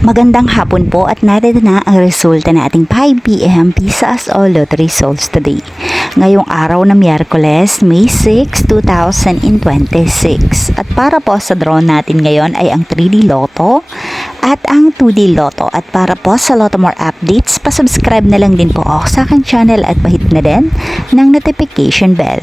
Magandang hapon po at narito na ang resulta nating 5pm Pisas o Lottery Results today. Ngayong araw na Miyerkules, May 6, 2026. At para po sa draw natin ngayon ay ang 3D Lotto at ang 2D Lotto. At para po sa Lotto More updates, pasubscribe na lang din po ako sa aking channel at pahit na din ng notification bell.